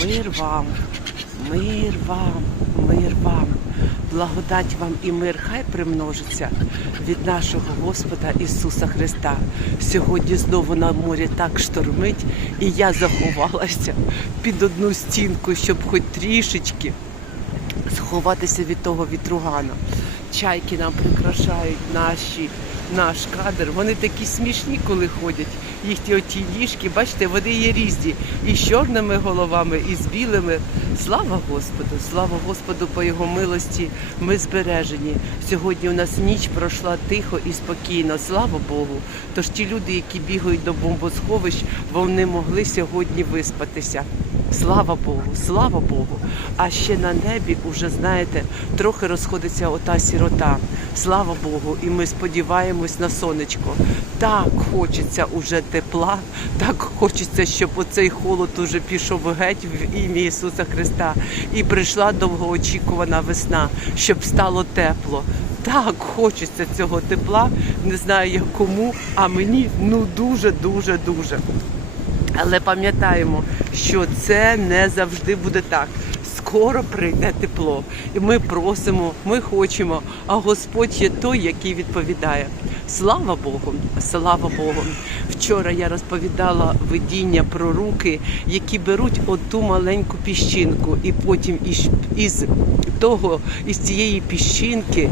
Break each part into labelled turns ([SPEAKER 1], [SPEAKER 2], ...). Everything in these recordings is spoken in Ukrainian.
[SPEAKER 1] Мир вам, мир вам, мир вам. Благодать вам і мир хай примножиться від нашого Господа Ісуса Христа. Сьогодні знову на морі так штормить, і я заховалася під одну стінку, щоб хоч трішечки сховатися від того вітругана. Чайки нам прикрашають наші, наш кадр. Вони такі смішні, коли ходять. Їхні оті ніжки, бачите, вони є різні. І з чорними головами, і з білими. Слава Господу! Слава Господу по його милості. Ми збережені. Сьогодні у нас ніч пройшла тихо і спокійно. Слава Богу. Тож ті люди, які бігають до бомбосховищ, вони могли сьогодні виспатися. Слава Богу, слава Богу. А ще на небі, уже знаєте, трохи розходиться ота сірота. Слава Богу, і ми сподіваємось на сонечко. Так хочеться уже тепла, так хочеться, щоб оцей холод уже пішов геть в ім'я Ісуса Христа. І прийшла довгоочікувана весна, щоб стало тепло. Так хочеться цього тепла. Не знаю як кому, а мені ну дуже, дуже, дуже. Але пам'ятаємо, що це не завжди буде так. Скоро прийде тепло, і ми просимо, ми хочемо. А Господь є той, який відповідає. Слава Богу, слава Богу. Вчора я розповідала видіння про руки, які беруть оту маленьку піщинку, і потім із, того, із цієї піщинки.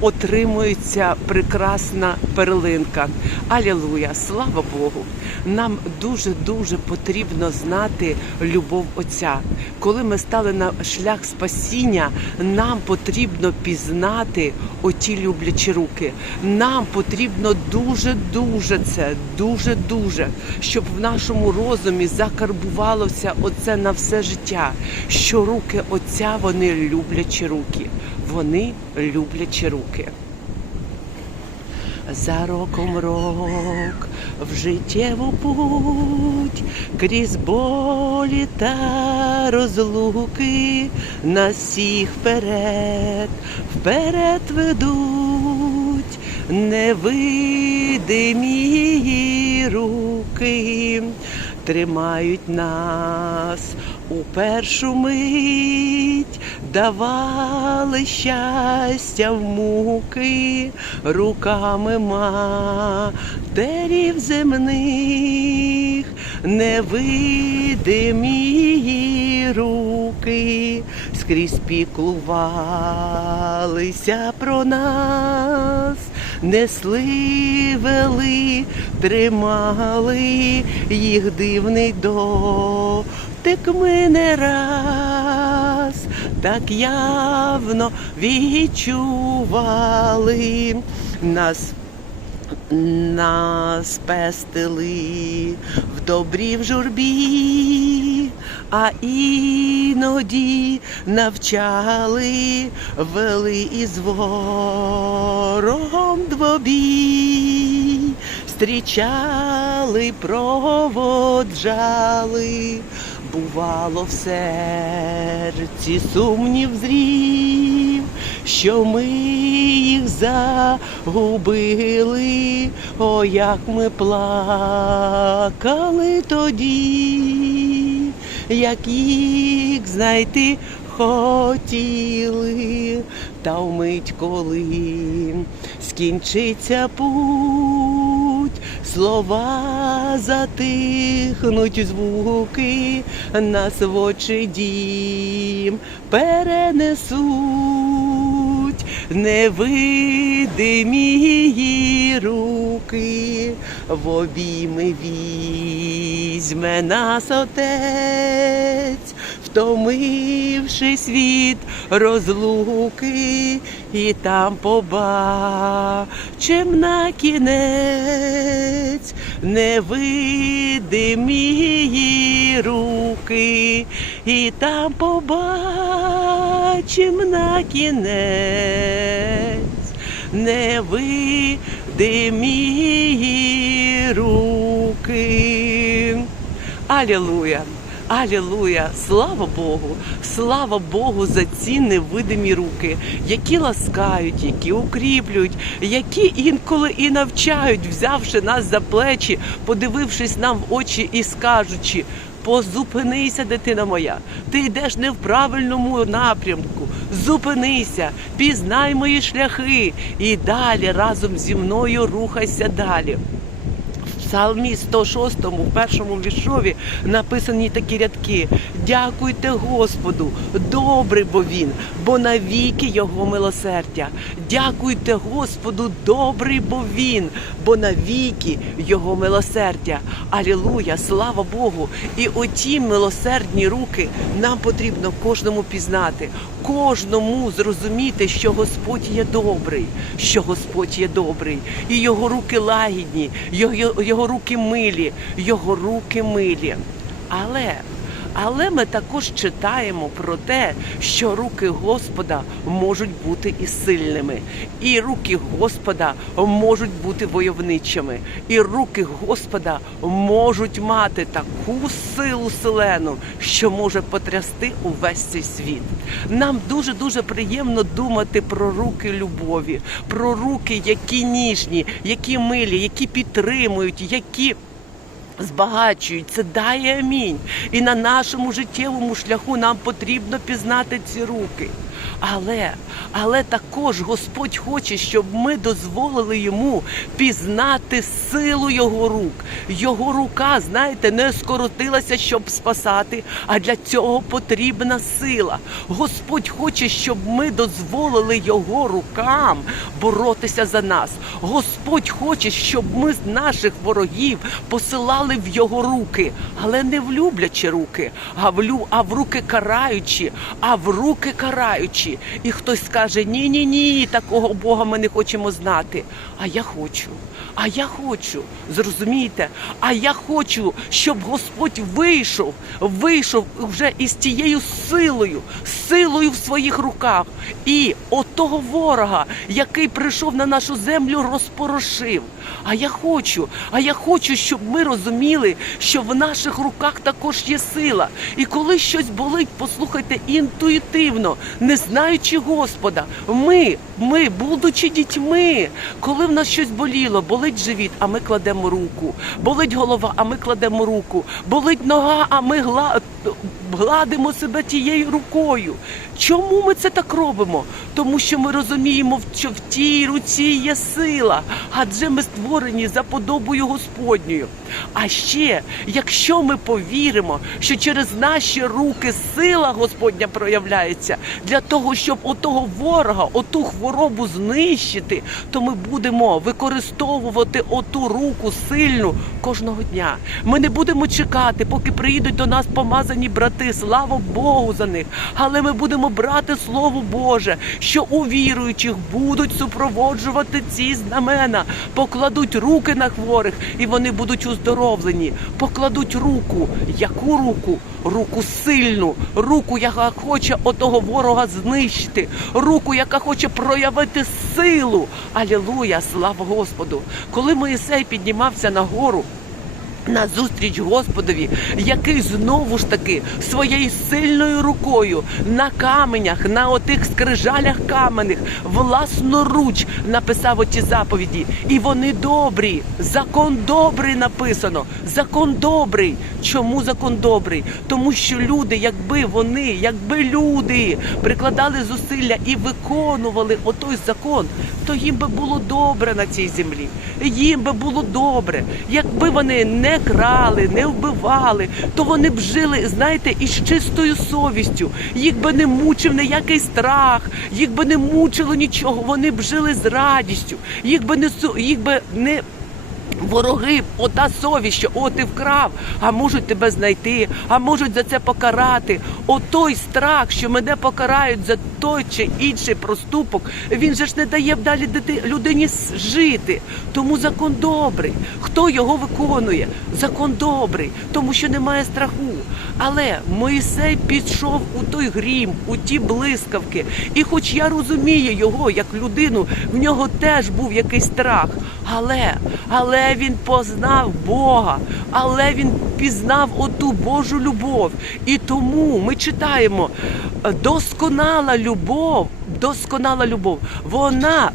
[SPEAKER 1] Отримується прекрасна перлинка. Алілуя! Слава Богу! Нам дуже дуже потрібно знати любов Отця. Коли ми стали на шлях спасіння, нам потрібно пізнати оті люблячі руки. Нам потрібно дуже дуже це, дуже дуже, щоб в нашому розумі закарбувалося оце на все життя. Що руки Отця вони люблячі руки. Вони люблячі руки. За роком рок в життєву путь, крізь болі та розлуки, нас всіх вперед, вперед ведуть невидимі руки, тримають нас у першу мить, давали щастя в муки руками матерів земних, невидимі руки скрізь піклувалися про нас. Несли, вели, тримали їх дивний дотик ми не раз, так явно відчували нас. Нас пестили в добрі в журбі, а іноді навчали, вели із ворогом двобій, зустрічали, проводжали, бувало в серці сумнів зрів, що ми їх загубили, о, як ми плакали тоді, як їх знайти хотіли, та вмить, коли скінчиться путь, слова затихнуть звуки, нас в очі дім. Перенесуть невидимі руки, в обійми візьме нас отець, втомившись від розлуки, і там побачим на кінець невидимі руки, і там побачим на кінець невидимі руки. Алілуя! Алілуя! Слава Богу! Слава Богу за ці невидимі руки, які ласкають, які укріплюють, які інколи і навчають, взявши нас за плечі, подивившись нам в очі і скажучи. Позупинися, дитина моя. Ти йдеш не в правильному напрямку. Зупинися, пізнай мої шляхи і далі разом зі мною рухайся далі. Псалмі 106, в першому віршові написані такі рядки: Дякуйте Господу, добрий бо він, бо навіки його милосердя. Дякуйте Господу, добрий бо він, бо навіки його милосердя. Алілуя, слава Богу! І оті милосердні руки нам потрібно кожному пізнати, кожному зрозуміти, що Господь є добрий, що Господь є добрий, і його руки лагідні, його, його руки милі, його руки милі. Але але ми також читаємо про те, що руки Господа можуть бути і сильними, і руки Господа можуть бути войовничими, і руки Господа можуть мати таку силу селену, що може потрясти увесь цей світ. Нам дуже дуже приємно думати про руки любові, про руки, які ніжні, які милі, які підтримують, які збагачують, це дає амінь. І на нашому життєвому шляху нам потрібно пізнати ці руки. Але, але також Господь хоче, щоб ми дозволили йому пізнати силу його рук. Його рука, знаєте, не скоротилася, щоб спасати, а для цього потрібна сила. Господь хоче, щоб ми дозволили його рукам боротися за нас. Господь хоче, щоб ми з наших ворогів посилали в його руки, але не в люблячі руки, а в а в руки караючі, а в руки караючі. І хтось скаже: ні, ні, ні, такого Бога ми не хочемо знати. А я хочу. А я хочу, зрозумієте? А я хочу, щоб Господь вийшов, вийшов вже із тією силою, силою в своїх руках. І отого ворога, який прийшов на нашу землю, розпорошив. А я хочу, а я хочу, щоб ми розуміли, що в наших руках також є сила. І коли щось болить, послухайте інтуїтивно, не знаючи Господа, ми, ми, будучи дітьми, коли в нас щось боліло, болить живіт, а ми кладемо руку, болить голова, а ми кладемо руку, болить нога, а ми гла... гладимо себе тією рукою. Чому ми це так робимо? Тому що ми розуміємо, що в тій руці є сила, адже ми створені за подобою Господньою. А ще, якщо ми повіримо, що через наші руки сила Господня проявляється для того, щоб отого ворога, оту хворобу знищити, то ми будемо використовувати оту руку сильну кожного дня. Ми не будемо чекати, поки приїдуть до нас помазані брати. Слава Богу за них. Але ми будемо брати Слово Боже, що у віруючих будуть супроводжувати ці знамена, покладуть руки на хворих, і вони будуть оздоровлені. Покладуть руку. Яку руку? Руку сильну, руку, яка хоче отого ворога знищити, руку, яка хоче проявити силу. Алілуя, слава Господу! Коли Моїсей піднімався на гору, на зустріч Господові, який знову ж таки своєю сильною рукою на каменях, на отих скрижалях каменних, власноруч написав оті заповіді. І вони добрі. Закон добрий написано. Закон добрий. Чому закон добрий? Тому що люди, якби вони, якби люди прикладали зусилля і виконували отой закон, то їм би було добре на цій землі. Їм би було добре. Якби вони не крали, не вбивали, то вони б жили, знаєте, із чистою совістю. Їх би не мучив ніякий страх, їх би не мучило нічого. Вони б жили з радістю, їх би не їх би не. Вороги, ота совість, що о, ти вкрав, а можуть тебе знайти, а можуть за це покарати. Отой страх, що мене покарають за той чи інший проступок, він же ж не дає далі людині жити. Тому закон добрий. Хто його виконує? Закон добрий, тому що немає страху. Але Моїсей пішов у той грім, у ті блискавки. І хоч я розумію його як людину, в нього теж був якийсь страх. Але, але він познав Бога, але він пізнав оту Божу любов. І тому ми читаємо е, досконала любов, досконала любов, вона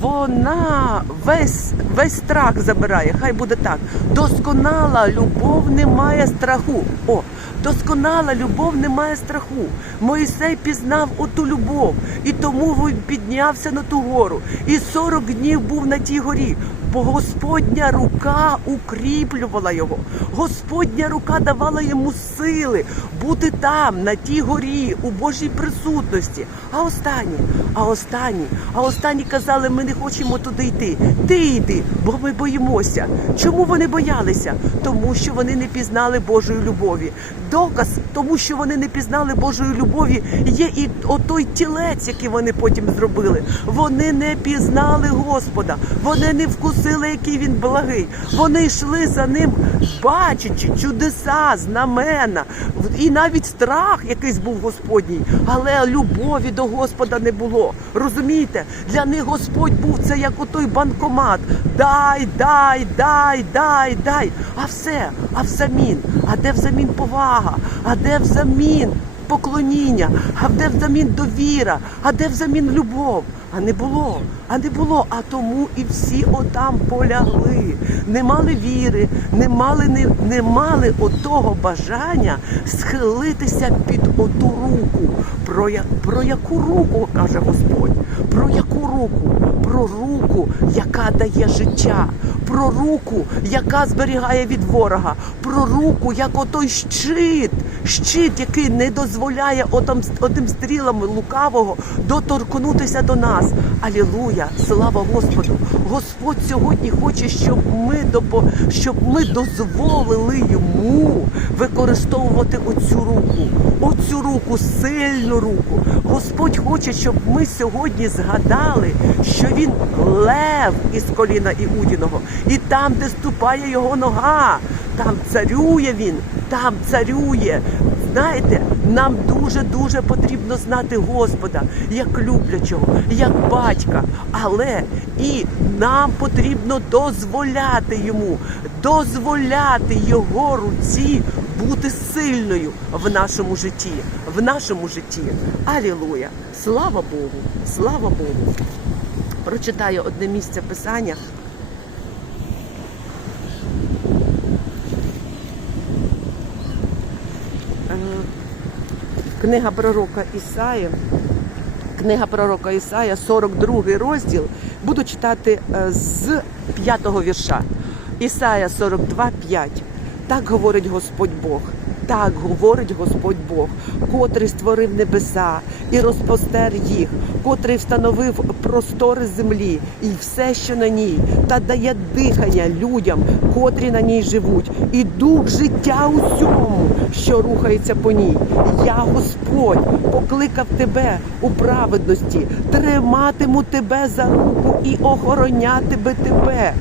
[SPEAKER 1] вона весь, весь страх забирає. Хай буде так. Досконала любов не має страху. О, досконала любов не має страху. Моїсей пізнав оту любов, і тому він піднявся на ту гору. І 40 днів був на тій горі. Бо Господня рука укріплювала його. Господня рука давала йому сили бути там, на тій горі, у Божій присутності. А останні, а останні, а останні казали, ми не хочемо туди йти. Ти йди, бо ми боїмося. Чому вони боялися? Тому що вони не пізнали Божої любові. Доказ, тому що вони не пізнали Божої любові, є і отой тілець, який вони потім зробили. Вони не пізнали Господа, вони не вкусили, який він благий. Вони йшли за ним, бачачи чудеса, знамена, і навіть страх якийсь був Господній, але любові до Господа не було. Розумієте? Для них Господь був це як отой банкомат. Дай, дай, дай, дай, дай. А все, а взамін. А де взамін повага? А де взамін поклоніння? А де взамін довіра? А де взамін любов? А не було, а не було. А тому і всі отам полягли. Не мали віри, не мали, не, не мали отого бажання схилитися під оту руку. Про, про яку руку каже Господь? Про яку руку? Про руку, яка дає життя, про руку, яка зберігає від ворога, про руку, як отой щит, щит, який не дозволяє отам, отим стрілам лукавого доторкнутися до нас. Алілуя! Слава Господу! Господь сьогодні хоче, щоб ми допо, щоб ми дозволили йому використовувати оцю руку, оцю руку, сильну руку. Господь хоче, щоб ми сьогодні згадали, що він лев із коліна Іудіного, і там, де ступає його нога, там царює він, там царює. Знаєте, нам дуже дуже потрібно знати Господа як люблячого, як батька, але і нам потрібно дозволяти йому, дозволяти його руці бути сильною в нашому житті, в нашому житті. Алілуя! Слава Богу! Слава Богу! Прочитаю одне місце писання. Е, Книга пророка Ісаї, книга пророка Ісая, 42 розділ. Буду читати е, з 5 вірша. Ісая 42, 5. Так говорить Господь Бог. Так говорить Господь Бог, котрий створив небеса і розпостер їх, котрий встановив простори землі і все, що на ній, та дає дихання людям, котрі на ній живуть, і дух життя усьому, що рухається по ній. Я, Господь, покликав тебе у праведності, триматиму тебе за руку і охоронятиме тебе.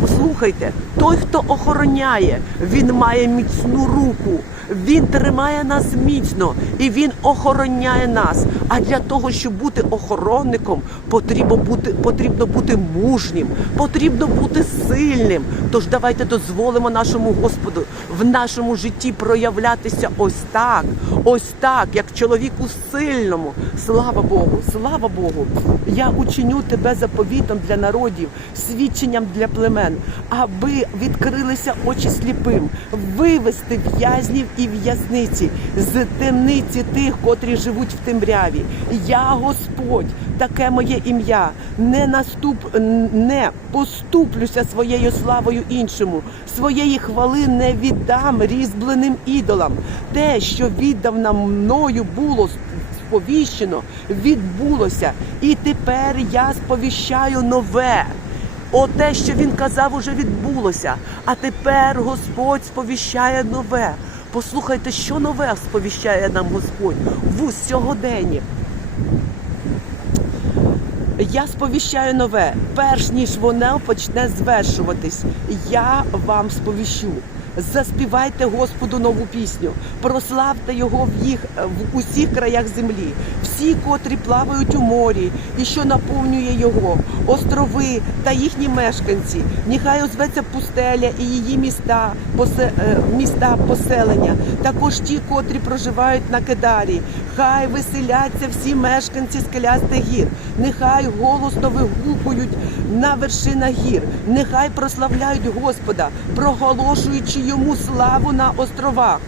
[SPEAKER 1] Послухайте, той, хто охороняє, він має міцну руку. Він тримає нас міцно і він охороняє нас. А для того, щоб бути охоронником, потрібно бути, потрібно бути мужнім, потрібно бути сильним. Тож давайте дозволимо нашому Господу в нашому житті проявлятися ось так, ось так, як чоловіку сильному. Слава Богу, слава Богу. Я учиню тебе заповітом для народів, свідченням для племен, аби відкрилися очі сліпим, вивести в'язнів і в'язниці з темниці тих, котрі живуть в темряві. Я Господь, таке моє ім'я. Не наступ, не поступлюся своєю славою іншому, своєї хвали не віддам різьбленим ідолам. Те, що віддав нам мною, було сповіщено, відбулося, і тепер я сповіщаю нове. Оте, що він казав, уже відбулося. А тепер Господь сповіщає нове. Послухайте, що нове сповіщає нам Господь в сьогоденні. Я сповіщаю нове, перш ніж воно почне звершуватись. Я вам сповіщу. Заспівайте Господу нову пісню, прославте його в їх в усіх краях землі, всі, котрі плавають у морі, і що наповнює його, острови та їхні мешканці. Нехай озветься пустеля і її міста, посе, е, міста поселення, також ті, котрі проживають на Кедарі. Хай веселяться всі мешканці скелястих гір, нехай голосно вигукують на вершинах гір, нехай прославляють Господа, проголошуючи йому славу на островах.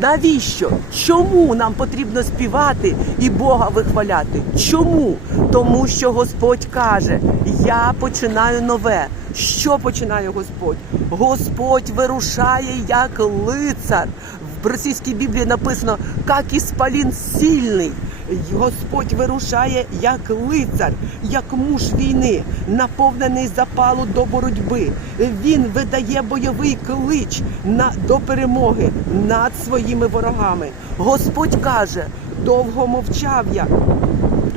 [SPEAKER 1] Навіщо? Чому нам потрібно співати і Бога вихваляти? Чому? Тому що Господь каже: Я починаю нове. Що починає Господь? Господь вирушає як лицар. В російській Біблії написано, як іспалін сильний. Господь вирушає як лицар, як муж війни, наповнений запалу до боротьби. Він видає бойовий клич на до перемоги над своїми ворогами. Господь каже: довго мовчав я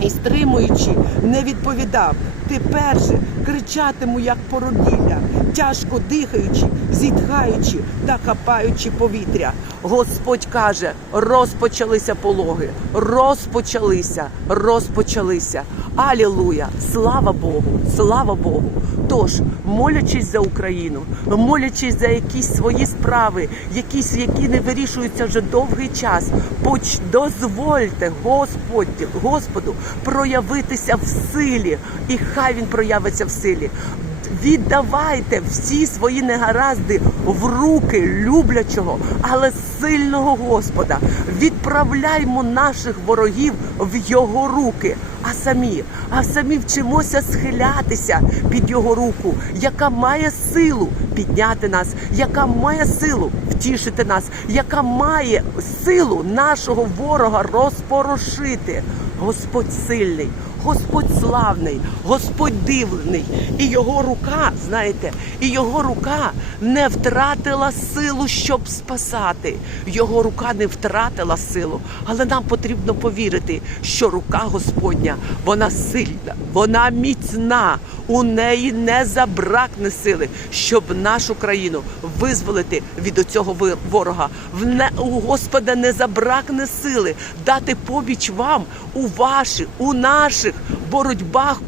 [SPEAKER 1] і стримуючи, не відповідав. Тепер же кричатиму, як породілля, тяжко дихаючи, зітхаючи та хапаючи повітря. Господь каже: розпочалися пологи, розпочалися, розпочалися. Алілуя! Слава Богу! Слава Богу! Тож, молячись за Україну, молячись за якісь свої справи, якісь, які не вирішуються вже довгий час, поч дозвольте Господь, Господу проявитися в силі, і хай він проявиться в силі. Віддавайте всі свої негаразди в руки люблячого, але сильного Господа. Відправляймо наших ворогів в його руки. А самі, а самі вчимося схилятися під його руку, яка має силу підняти нас, яка має силу втішити нас, яка має силу нашого ворога розпорошити. Господь сильний. Господь славний, Господь дивний, і його рука, знаєте, і його рука не втратила силу, щоб спасати. Його рука не втратила силу, але нам потрібно повірити, що рука Господня вона сильна, вона міцна. У неї не забракне сили, щоб нашу країну визволити від оцього ворога. В не у Господа не забракне сили дати побіч вам у ваших, у наших боротьбах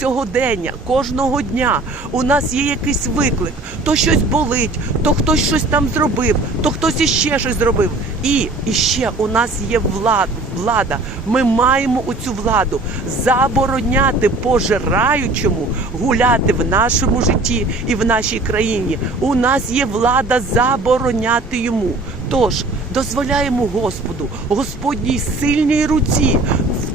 [SPEAKER 1] сьогодення, кожного дня. У нас є якийсь виклик, то щось болить, то хтось щось там зробив, то хтось іще щось зробив. І, ще у нас є влада. Влада, ми маємо у цю владу забороняти пожираючому гуляти в нашому житті і в нашій країні. У нас є влада забороняти йому. Тож дозволяємо Господу, Господній сильній руці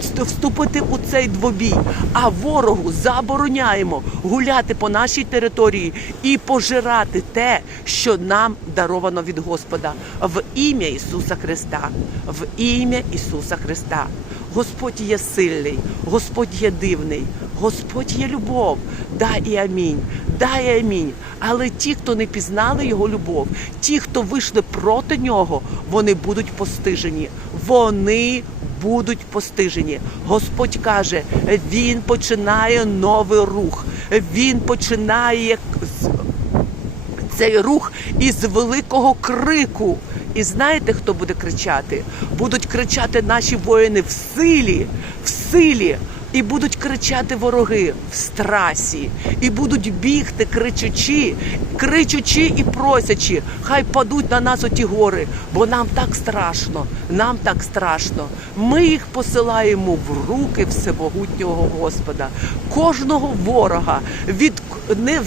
[SPEAKER 1] вступити у цей двобій, а ворогу забороняємо гуляти по нашій території і пожирати те, що нам даровано від Господа в ім'я Ісуса Христа, в ім'я Ісуса Христа. Господь є сильний, Господь є дивний, Господь є любов. Да і амінь. Да і амінь. Але ті, хто не пізнали його любов, ті, хто вийшли проти нього, вони будуть постижені. Вони будуть постижені. Господь каже, він починає новий рух. Він починає цей рух із великого крику. І знаєте, хто буде кричати? Будуть кричати наші воїни в силі, в силі. І будуть кричати вороги в страсі, і будуть бігти, кричучи, кричучи і просячи, хай падуть на нас оті гори, бо нам так страшно, нам так страшно. Ми їх посилаємо в руки всемогутнього Господа, кожного ворога від не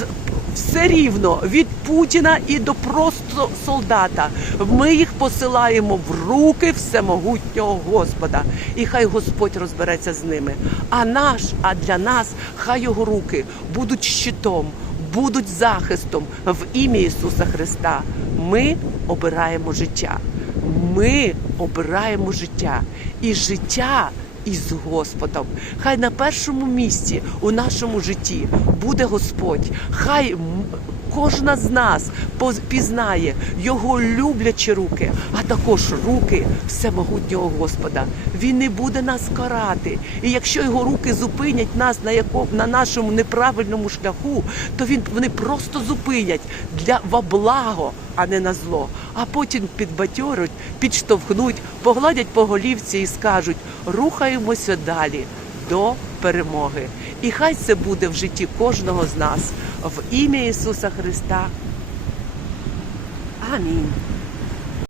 [SPEAKER 1] все рівно від Путіна і до просто солдата. Ми їх посилаємо в руки всемогутнього Господа. І хай Господь розбереться з ними. А наш, а для нас, хай його руки будуть щитом, будуть захистом в ім'я Ісуса Христа. Ми обираємо життя. Ми обираємо життя. І життя із Господом. Хай на першому місці у нашому житті буде Господь. Хай кожна з нас пізнає його люблячі руки, а також руки всемогутнього Господа. Він не буде нас карати. І якщо його руки зупинять нас на яко, на нашому неправильному шляху, то він вони просто зупинять для во благо, а не на зло. А потім підбатьоруть, підштовхнуть, погладять по голівці і скажуть: рухаємося далі до перемоги. І хай це буде в житті кожного з нас в ім'я Ісуса Христа. Амінь.